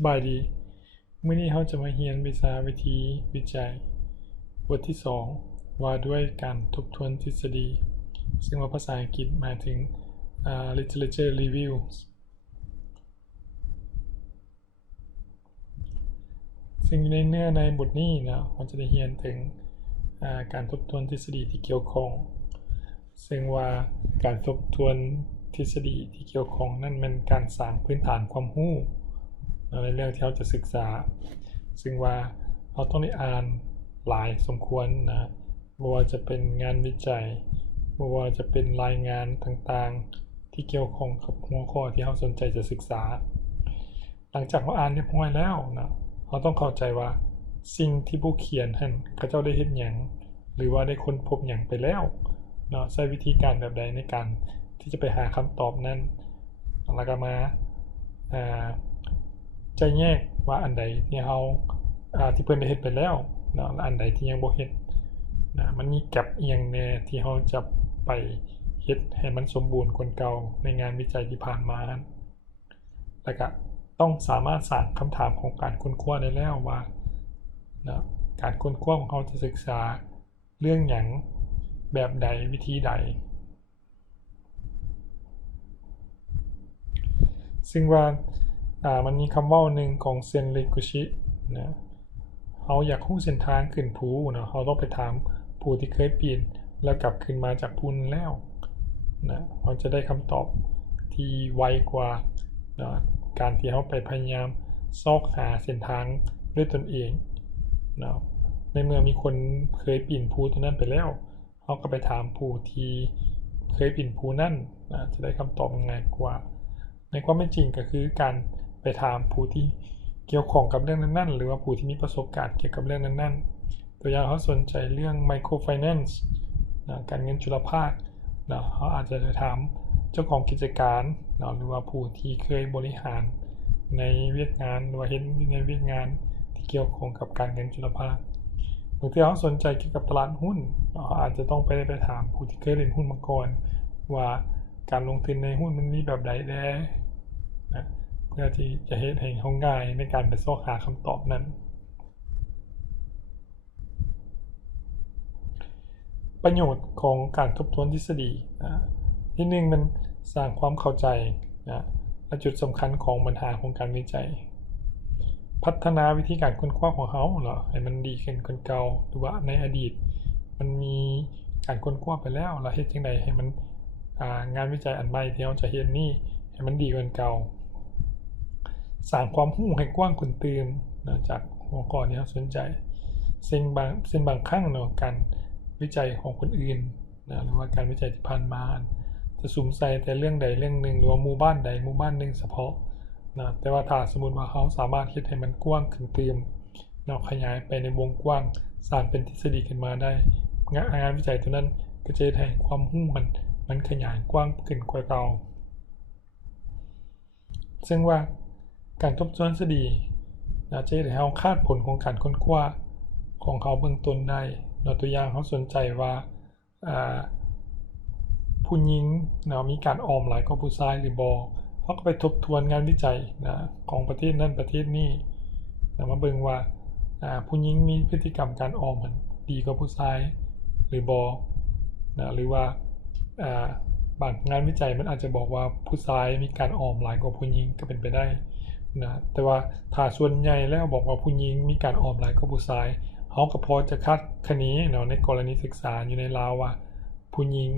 สบายดีมื้อนี้เราจะมาเรียนวิธีวิจัยบทที่2ว่าด้วยการทบทวนทฤษฎีซึ่งว่าภาษาอังกฤษหมายถึงliterature review ซึ่งในบทนี้นะเราจะได้เรียนถึงการทบทวนทฤษฎีที่เกี่ยวข้องซึ่งว่าการทบทวนทฤษฎีที่เกี่ยวข้องนั่นมันการสร้างพื้นฐานความรู้ในเรื่องที่เราจะศึกษาซึ่งว่าเราต้องได้อ่านหลายสมควรนะไม่ว่าจะเป็นงานวิจัยไม่ว่าจะเป็นรายงานต่างๆที่เกี่ยวข้องกับหัวข้อที่เราสนใจจะศึกษาหลังจากเราอ่านเรียบร้อยแล้วนะเราต้องเข้าใจว่าสิ่งที่ผู้เขียนเขาเจ้าได้เฮ็ดหยังหรือว่าได้ค้นพบหยังไปแล้วเนาะใช้วิธีการแบบใดในการที่จะไปหาคำตอบนั้นแล้วก็มาจะแยกว่าอันใดที่เราที่เพิ่นได้เฮ็ดไปแล้วเนาะและอันใดที่ยังบ่เฮ็ดนะมันมีแก็ปอีหยังแน่ที่เราจะไปเฮ็ดให้มันสมบูรณ์กว่าเก่าในงานวิจัยที่ผ่านมานั้นแล้วก็ต้องสามารถสร้างคำถามของการค้นคว้าได้แล้วว่านะการค้นคว้าของเราจะศึกษาเรื่องหยังแบบใดวิธีใดซึ่งว่ามันมีคำเว้าหนึ่งของเซนริกุชินะเราอยากรู้เส้นทางขึ้นภูนะเราต้องไปถามผู้ที่เคยปีนแล้วกลับขึ้นมาจากภูนั้นแล้วนะเราจะได้คำตอบที่ไวกว่านะการที่เราไปพยายามซอกหาเส้นทางด้วยตนเองนะในเมื่อมีคนเคยปีนภูตัวนั้นไปแล้วเราก็ไปถามผู้ที่เคยปีนภูนั้นนะจะได้คำตอบง่ายกว่าในความเป็นจริงก็คือการไปถามผู้ที่เกี่ยวข้องกับเรื่องนั้นๆหรือว่าผู้ที่มีประสบการณ์เกี่ยวกับเรื่องนั้นๆตัวอย่างเขาสนใจเรื่อง microfinance นะการเงินจุลภาคนะเขาอาจจะถามเจ้าของกิจการนะหรือว่าผู้ที่เคยบริหารในเวียกงานหรือว่าเห็นในเวียกงานที่เกี่ยวข้องกับการเงินจุลภาคบางทีเขาสนใจเกี่ยวกับตลาดหุ้นเขาอาจจะต้องไปถามผู้ที่เคยเล่นหุ้นมาก่อนว่าการลงทุนในหุ้นมันมีแบบใดแน่นะเพื่อที่จะเฮ็ดให้เขาง่ายในการไปซอกหาคำตอบนั้นประโยชน์ของการทบทวนทฤษฎีที่หนึ่งมันสร้างความเข้าใจและจุดสำคัญของปัญหาของการวิจัยพัฒนาวิธีการค้นคว้าของเขาให้มันดีขึ้นกว่าเก่าหรือว่าในอดีตมันมีการค้นคว้าไปแล้วเฮ็ดจังได๋ให้มันงานวิจัยอันใหม่ที่เราจะเฮ็ดนี้ให้มันดีกว่าเก่าสร้างความรู้ให้กว้างขึ้นตื่นจากหัวข้อที่เราสนใจซึ่งบางครั้งการวิจัยของคนอื่นหรือว่าการวิจัยที่ผ่านมาจะสุ่มใส่แต่เรื่องใดเรื่องหนึ่งหรือว่าหมู่บ้านใดหมู่บ้านหนึ่งเฉพาะแต่ว่าถ้าสมมุติว่าเขาสามารถเฮ็ดให้มันกว้างขึ้นตื่นขยายไปในวงกว้างสร้างเป็นทฤษฎีขึ้นมาได้งานวิจัยตัวนั้นก็จะให้ความรู้มันขยายกว้างขึ้นกว่าเก่าซึ่งว่าการทบทวนทฤษฎีจะให้เราคาดผลของการค้นคว้าของเขาเบื้องต้นได้ตัวอย่างเขาสนใจว่าผู้หญิงมีการออมหลายกว่าผู้ชายหรือบ่เขาก็ไปทบทวนงานวิจัยของประเทศนั้นประเทศนี้มาเบิ่งว่าผู้หญิงมีพฤติกรรมการออมดีกว่าผู้ชายหรือบ่หรือว่าบางงานวิจัยมันอาจจะบอกว่าผู้ชายมีการออมหลายกว่าผู้หญิงก็เป็นไปได้แต่ว่าถ้าส่วนใหญ่แล้วบอกว่าผู้หญิงมีการออมหลายกว่าผู้ชายเขาก็พอจะคาดคะเนในกรณีศึกษาอยู่ในลาวว่าผู้หญิง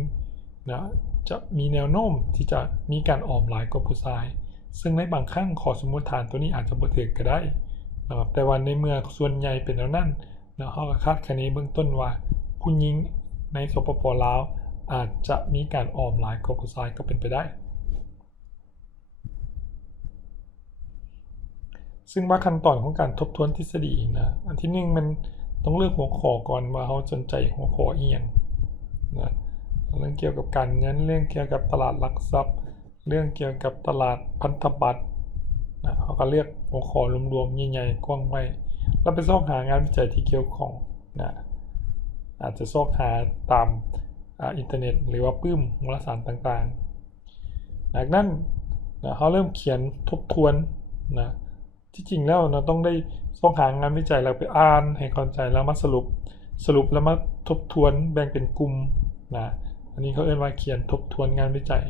จะมีแนวโน้มที่จะมีการออมหลายกว่าผู้ชายซึ่งในบางครั้งข้อสมมุติฐานตัวนี้อาจจะบ่ถูกก็ได้แต่ว่าในเมื่อส่วนใหญ่เป็นแล้วนั้นเขาก็คาดคะเนเบื้องต้นว่าผู้หญิงในสปป.ลาวอาจจะมีการออมหลายกว่าผู้ชายก็เป็นไปได้ซึ่งว่าขั้นตอนของการทบทวนทฤษฎีอันที่1มันต้องเลือกหัวข้อก่อนว่าเราสนใจหัวข้ออิหยังเรื่องเกี่ยวกับการเงินเรื่องเกี่ยวกับตลาดหลักทรัพย์เรื่องเกี่ยวกับตลาดพันธบัตรเขาก็เลือกหัวข้อรวมๆใหญ่ๆกว้างไว้แล้วไปซอกหางานวิจัยที่เกี่ยวข้องอาจจะซอกหาตามอินเทอร์เน็ตหรือว่าปื้มวารสารต่างๆจากนั้นเขาเริ่มเขียนทบทวน ที่จริงแล้วเราต้องหางานวิจัยแล้วไปอ่านให้เข้าใจแล้วมาสรุปแล้วมาทบทวนแบ่งเป็นกลุ่มนะอันนี้เขาเรียกว่าเขียนทบทวนงานวิจัย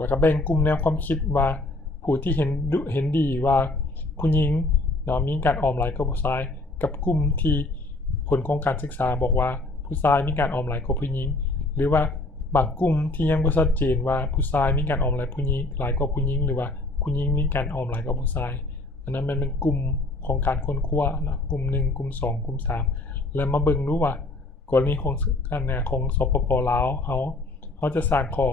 แล้วก็แบ่งกลุ่มแนวความคิดว่าผู้ที่เห็นดีว่าผู้หญิงมีการออมหลายกว่าผู้ชายกับกลุ่มที่ผลของการศึกษาบอกว่าผู้ชายมีการออมหลายกว่าผู้หญิงหรือว่าบางกลุ่มที่ยังบ่ชัดเจนว่าผู้ชายมีการออมหลายกว่าผู้หญิงหรือว่าผู้หญิงมีการออมหลายกว่าผู้ชายอันนั้นมันเป็นกลุ่มของการค้นคว้านะกลุ่ม1กลุ่ม2กลุ่ม3แล้วมาเบิ่งดูว่ากรณีของของสปป.ลาวเขาจะสร้างข้อ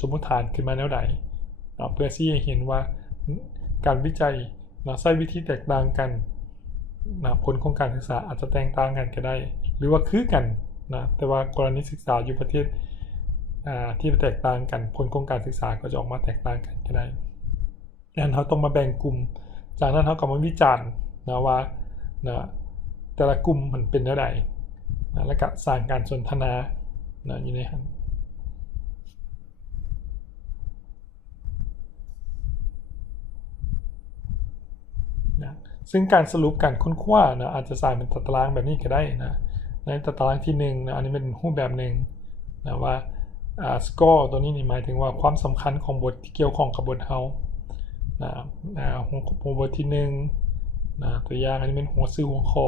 สมมติฐานขึ้นมาแนวใดเพื่อที่จะเห็นว่าการวิจัยใช้วิธีแตกต่างกันผลของการศึกษาอาจจะแตกต่างกันก็ได้หรือว่าคือกันแต่ว่ากรณีศึกษาอยู่ประเทศที่แตกต่างกันผลของการศึกษาก็จะออกมาแตกต่างกันก็ได้ดังนั้นเราต้องมาแบ่งกลุ่มจากนั้นเราก็มาวิจารณ์ว่าแต่ละกลุ่มมันเป็นแนวใดแล้วก็สร้างการสนทนาอยู่ในนั้นซึ่งการสรุปการค้นคว้าอาจจะสร้างเป็นตารางแบบนี้ก็ได้ในตารางที่1อันนี้เป็นรูปแบบหนึ่งว่าสกอร์ตัวนี้หมายถึงว่าความสำคัญของบทที่เกี่ยวข้องกับบทเฮาหัวบทที่1ตัวอย่างอันนี้เป็นหัวข้อ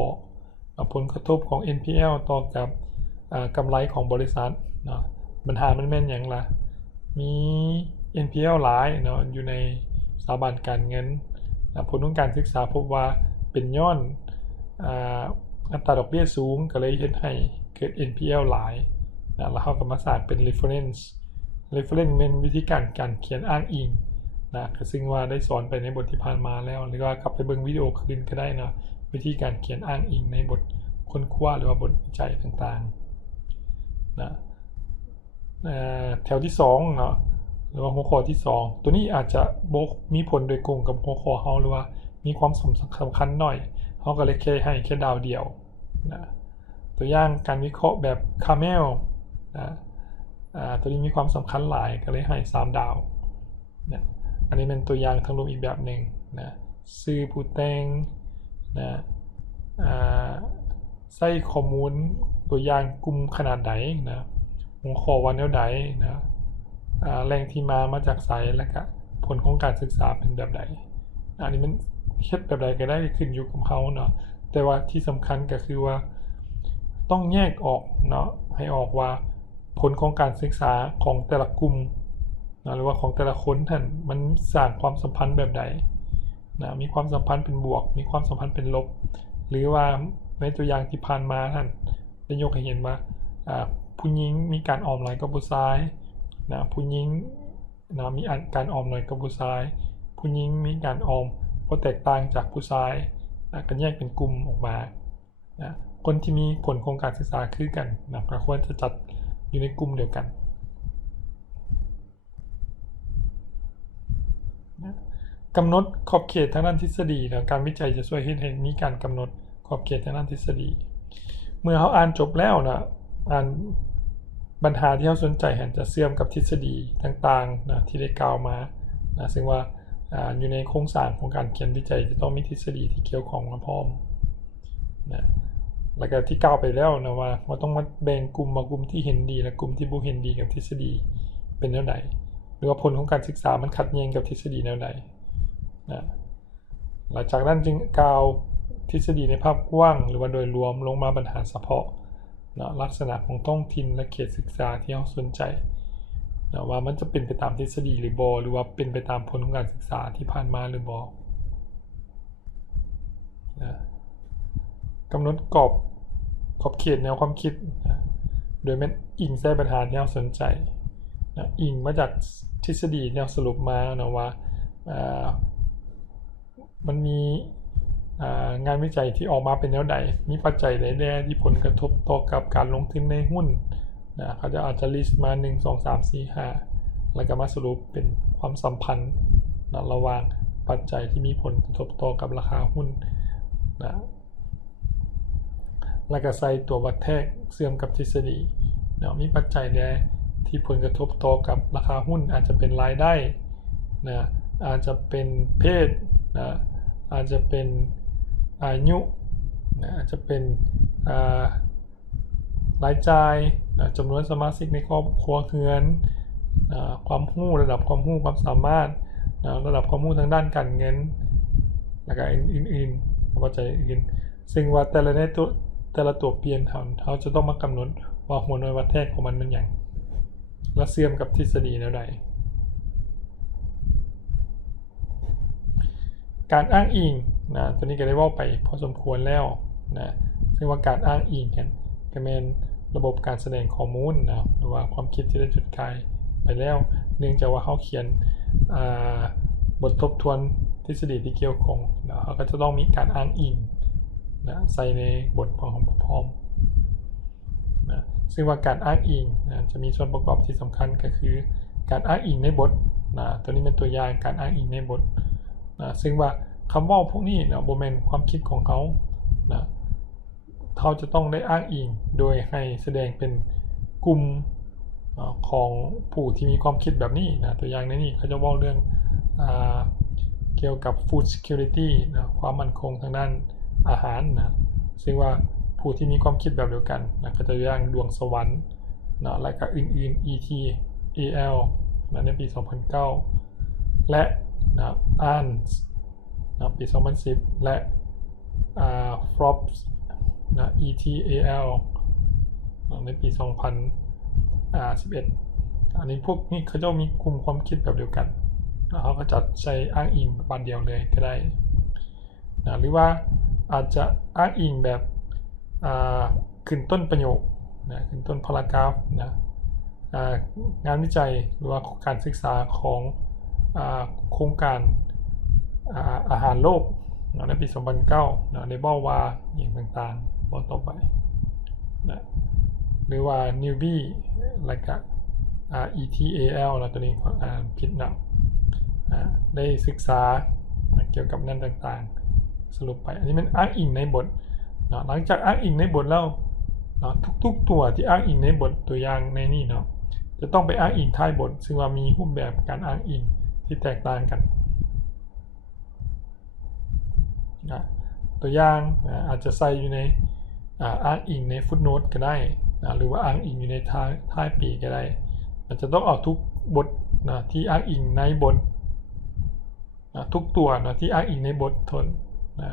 ผลกระทบของ NPL ต่อกับกำไรของบริษัทปัญหามันแม่นอย่างละมี NPL หลายอยู่ในสถาบันการเงินผลของการศึกษาพบว่าเป็นย้อนอัตราดอกเบี้ยสูงก็เลยเฮ็ดให้เกิด NPL หลายแล้วเขาก็มาสร้างเป็น reference เป็นวิธีการเขียนอ้างอิงซึ่งว่าได้สอนไปในบทที่ผ่านมาแล้วหรือว่ากลับไปเบิ่งวิดีโอคืนก็ได้วิธีการเขียนอ้างอิงในบทค้นคว้าหรือว่าบทวิจัยต่างๆแถวที่2หรือว่าหัวข้อที่2ตัวนี้อาจจะมีผลโดยตรงกับหัวข้อเฮาหรือว่ามีความสำคัญหน่อยเฮาก็เลยให้แค่ดาวเดียวตัวอย่างการวิเคราะห์แบบคาเมลตัวนี้มีความสำคัญหลายก็เลยให้3ดาวอันนี้เป็นตัวอย่างทั้งรูปอีกแบบหนึ่งซื้อผู้แต่งใส่ข้อมูลตัวอย่างกลุ่มขนาดใดหัวข้อวันแนวใดแหล่งที่มาจากไสและก็ผลของการศึกษาเป็นแบบใดอันนี้มันเฮ็ดแบบใดก็ได้ขึ้นอยู่กับเขาแต่ว่าที่สำคัญก็คือว่าต้องแยกออกให้ออกว่าผลของการศึกษาของแต่ละกลุ่มหรือว่าของแต่ละคนท่านมันสร้างความสัมพันธ์แบบใดมีความสัมพันธ์เป็นบวกมีความสัมพันธ์เป็นลบหรือว่าในตัวอย่างที่ผ่านมาท่านได้ยกให้เห็นว่าผู้หญิงมีการออมหลายกว่าผู้ชายผู้หญิงมีการออมน้อยกว่าผู้ชายผู้หญิงมีการออมก็แตกต่างจากผู้ชายก็แยกเป็นกลุ่มออกมาคนที่มีผลของการศึกษาคือกันก็ควรจะจัดอยู่ในกลุ่มเดียวกันกำหนดขอบเขตทางด้านทฤษฎีการวิจัยจะช่วยให้มีการกำหนดขอบเขตทางด้านทฤษฎีเมื่อเขาอ่านจบแล้วอ่านปัญหาที่เขาสนใจจะเชื่อมกับทฤษฎีต่างๆที่ได้กล่าวมาซึ่งว่าอยู่ในโครงสร้างของการเขียนวิจัยจะต้องมีทฤษฎีที่เกี่ยวข้องมาพร้อมแล้วก็ที่กล่าวไปแล้วว่าเราต้องมาแบ่งกลุ่มที่เห็นดีและกลุ่มที่บ่เห็นดีกับทฤษฎีเป็นแนวใดหรือว่าผลของการศึกษามันขัดแย้งกับทฤษฎีแนวใดหลังจากนั้นจึงกล่าวทฤษฎีในภาพกว้างหรือว่าโดยรวมลงมาปัญหาเฉพาะลักษณะของท้องถิ่นและเขตศึกษาที่เราสนใจว่ามันจะเป็นไปตามทฤษฎีหรือบ่หรือว่าเป็นไปตามผลของการศึกษาที่ผ่านมาหรือบ่กำหนดขอบเขตแนวความคิดโดยมันอิงใส่ปัญหาที่เราสนใจอิงมาจากทฤษฎีแนวสรุปมาว่ามันมีงานวิจัยที่ออกมาเป็นแนวใดมีปัจจัยใดที่ผลกระทบต่อกับการลงทุนในหุ้นเขาจะอาจจะลิสต์มา1 2 3 4 5แล้วก็มาสรุปเป็นความสัมพันธ์ระหว่างปัจจัยที่มีผลกระทบต่อกับราคาหุ้นแล้วก็ใส่ตัววัดแทรกเชื่อมกับทฤษฎีมีปัจจัยใดที่ผลกระทบต่อกับราคาหุ้นอาจจะเป็นรายได้ อาจจะเป็นเพศนะอาจจะเป็นอายุนะอาจจะเป็นรายจ่ายนะจำนวนสมาชิกในครอบครัวเรือนความรู้ระดับความรู้ความสามารถระดับความรู้ทางด้านการเงินแล้วก็อื่นๆปัจจัยอื่นซึ่งว่าแต่ละตัวเปลี่ยนเขาจะต้องมากำหนดว่าหัวหน่วยวัดแทกของมันเป็นอย่างและเสื่อมกับทฤษฎีแนวใดการอ้างอิงนะตัวนี้ก็ได้ว่าไปพอสมควรแล้วนะซึ่งว่าการอ้างอิงกันก็เป็นระบบการแสดงข้อมูลนะหรือว่าความคิดที่ได้จุดกายไปแล้วเนื่องจากว่าเขาเขียนบททบทวนทฤษฎีที่เกี่ยวข้องนะเขาก็จะต้องมีการอ้างอิงนะใส่ในบทของพร้อมนะซึ่งว่าการอ้างอิงนะจะมีส่วนประกอบที่สำคัญก็คือการอ้างอิงในบทนะตัวนี้เป็นตัวอย่างการอ้างอิงในบทนะซึ่งว่าคำว่าพวกนี้นะโบแมนความคิดของเขานะเขาจะต้องได้อ้างอิงโดยให้แสดงเป็นกลุ่มของผู้ที่มีความคิดแบบนี้นะตัวอย่างในนี้เขาจะว่าเรื่องเกี่ยวกับ food security นะความมั่นคงทางด้านอาหารนะซึ่งว่าผู้ที่มีความคิดแบบเดียวกันนะก็จะอย่างดวงสวรรค์นะและก็อื่นๆ ETAL นะในปี 2009 และนะANS นะปี 2010 และForbes นะ ETAL ในปี 2011 อันนี้พวกนี้เขาจะมีกลุ่มความคิดแบบเดียวกันเขาก็จะใช้อ้างอิงบันเดียวเลยก็ได้นะหรือว่าอาจจะอ้างอิงแบบขึ้นต้นประโยคนะขึ้นต้นพารากราฟนะงานวิจัยหรือว่าการศึกษาของโครงการอาหารโลกในปี 2009 นะได้บอกว่าอย่างต่างๆบอกต่อไปนะหรือว่า Newbie และก็ETAL นะตัวนี้ผิดนะได้ศึกษาเกี่ยวกับนั่นต่างๆสรุปไปอันนี้มันอ้างอิงในบทนะหลังจากอ้างอิงในบทแล้วนะทุกๆตัวที่อ้างอิงในบทตัวอย่างในนี้เนาะจะต้องไปอ้างอิงท้ายบทซึ่งว่ามีรูปแบบการอ้างอิงที่แตกต่างกันนะตัวอย่างนะอาจจะใส่อยู่ในอ้างอิงในฟุตโนตก็ได้นะหรือว่าอ้างอิงอยู่ในท้ายปีก็ได้มันจะต้องเอาทุกบทนะที่อ้างอิงในบทนะทุกตัวนะที่อ้างอิงในบททนนะ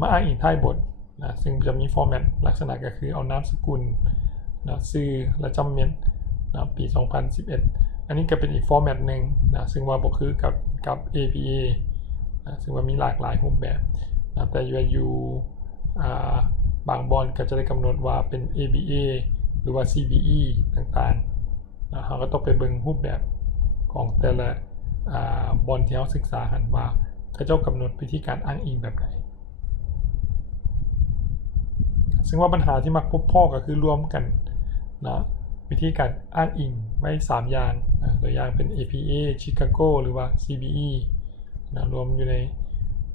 มาอ้างอิงท้ายบทนะซึ่งจะมีฟอร์แมตลักษณะก็คือเอานามสกุลนะชื่อและจำเนียนนะปี 2011 อันนี้ก็เป็นอีกฟอร์แมตหนึ่งนะซึ่งว่าบ่คือกับ APA นะซึ่งว่ามีหลากหลายรูปแบบนะแต่อยู่บางบอนก็จะได้กำหนดว่าเป็น ABA หรือว่า CBE ต่างๆนะเราก็ต้องไปเบิ่งรูปแบบของแต่ละบอนที่เราศึกษาหันว่าเขาเจ้ากำหนดวิธีการอ้างอิงแบบไหนซึ่งว่าปัญหาที่มักพบพ่อก็คือรวมกันนะวิธีการอ้างอิงไว้3อย่างนะตัวอย่างเป็น APA Chicago หรือว่า CBE นะรวมอยู่ใน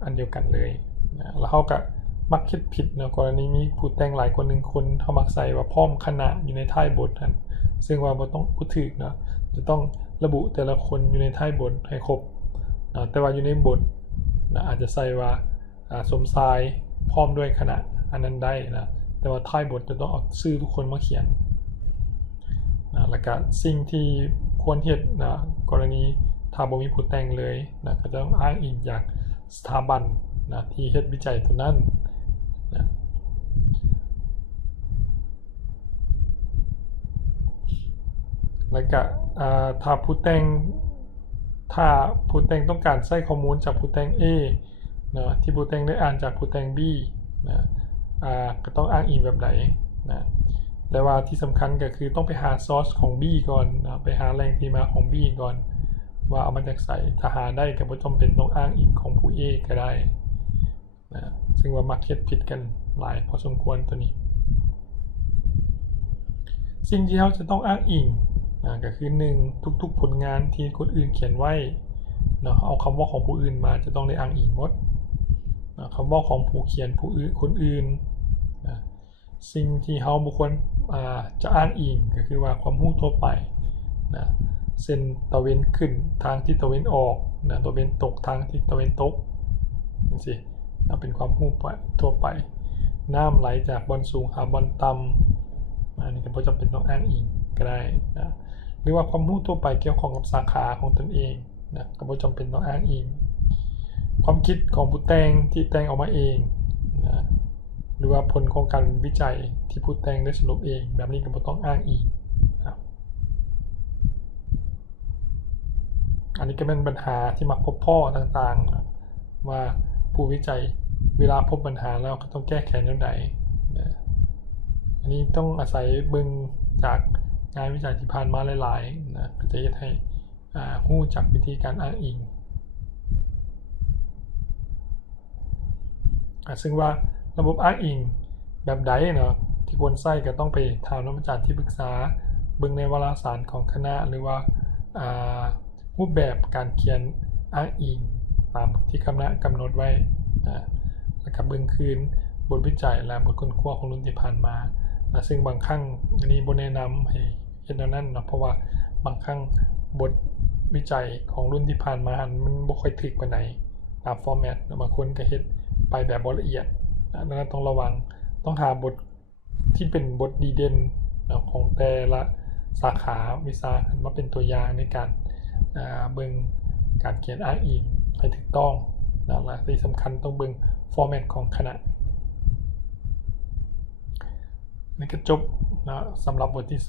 อันเดียวกันเลยนะแล้วเขาก็มักคิดผิดนะกรณีมีผู้แต่งหลายคน1คนเขามักใส่ว่าพร้อมคณะอยู่ในท้ายบทนั้นซึ่งว่าบ่ต้องพูดถึกนะจะต้องระบุแต่ละคนอยู่ในท้ายบทให้ครบนะแต่ว่าอยู่ในบทนะอาจจะใส่ว่าสมชายพร้อมด้วยคณะอันนั้นได้นะแต่ว่าท้ายบทจะต้องเอาชื่อทุกคนมาเขียนนะแล้วก็สิ่งที่ควรเฮ็ดนะกรณีถ้าบ่มีผู้แต่งเลยนะก็จะต้องอ้างอิงจากสถาบันนะที่เฮ็ดวิจัยตัวนั้นนะแล้วก็ถ้าผู้แต่งต้องการใช้ข้อมูลจากผู้แต่ง A นะที่ผู้แต่งได้อ่านจากผู้แต่ง B นะก็ต้องอ้างอิงแบบไหนนะแต่ว่าที่สำคัญก็คือต้องไปหาซอร์สของ B ก่อนนะไปหาแหล่งที่มาของ B ก่อนว่าเอามาจากไสถ้าหาได้ก็บ่จำเป็นต้องอ้างอิงของผู้ A ก็ได้นะซึ่งว่ามักเฮ็ดผิดกันหลายพอสมควรตัวนี้สิ่งที่เราจะต้องอ้างอิงก็คือ1ทุกๆผลงานที่คนอื่นเขียนไว้เนาะเอาคำว่าของผู้อื่นมาจะต้องได้อ้างอิงหมดคำว่าของผู้เขียนผู้อื่นคนอื่นนะสิ่งที่เราบุคคลจะอ้างอิงก็คือว่าความรู้ทั่วไปนะ เส้นตะเวนขึ้นทางทิศตะเวนออกนะตะเวนตกทางทิศตะเวนตกนี่สิเป็นความรู้ทั่วไปน้ำไหลจากบนสูงหาบนต่ำอันนี้ก็บ่จำเป็นต้องอ้างอิงก็ได้นะหรือว่าความรู้ทั่วไปเกี่ยวข้องกับสาขาของตนเองนะก็บ่จำเป็นต้องอ้างอิงความคิดของผู้แต่งที่แต่งออกมาเองนะหรือว่าผลของการวิจัยที่ผู้แต่งได้สรุปเองแบบนี้ก็บ่ต้องอ้างอิงนะอันนี้ก็เป็นปัญหาที่มักพบพ่อต่างๆนะว่าผู้วิจัยเวลาพบปัญหาแล้วก็ต้องแก้ไขแนวใดนะอันนี้ต้องอาศัยเบิ่งจากงานวิจัยที่ผ่านมาหลายๆนะก็จะเฮ็ดให้รู้จักวิธีการอ้างอิงซึ่งว่าระบบอ้างอิงแบบใดเนาะที่ควรใช้ก็ต้องไปถามอาจารย์ที่ปรึกษาเบิ่งในวารสารของคณะหรือว่ารูปแบบการเขียนอ้างอิงตามที่คณะกำหนดไว้แล้วก็เบิ่งคืนบทวิจัยและบทค้นคว้าของรุ่นที่ผ่านมาซึ่งบางครั้งอันนี้บ่แนะนำให้เฮ็ดแนวนั้นเนาะเพราะว่าบางครั้งบทวิจัยของรุ่นที่ผ่านมามันบ่ค่อยถึกปานใดตามฟอร์แมตบางคนก็เฮ็ดไปแบบบ่ละเอียดดังนั้นต้องระวังต้องหาบทที่เป็นบทดีเด่นของแต่ละสาขาวิชามาเป็นตัวอย่างในการเบิ่งการเขียนอ้างอิงให้ถูกต้องและที่สำคัญต้องเบิ่งฟอร์แมตของคณะนี่ก็จบนะสำหรับบทที่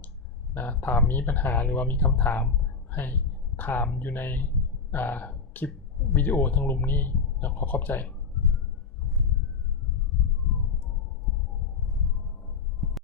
2นะถามมีปัญหาหรือว่ามีคำถามให้ถามอยู่ในคลิปวิดีโอทั้งลุมนี้ขอขอบใจ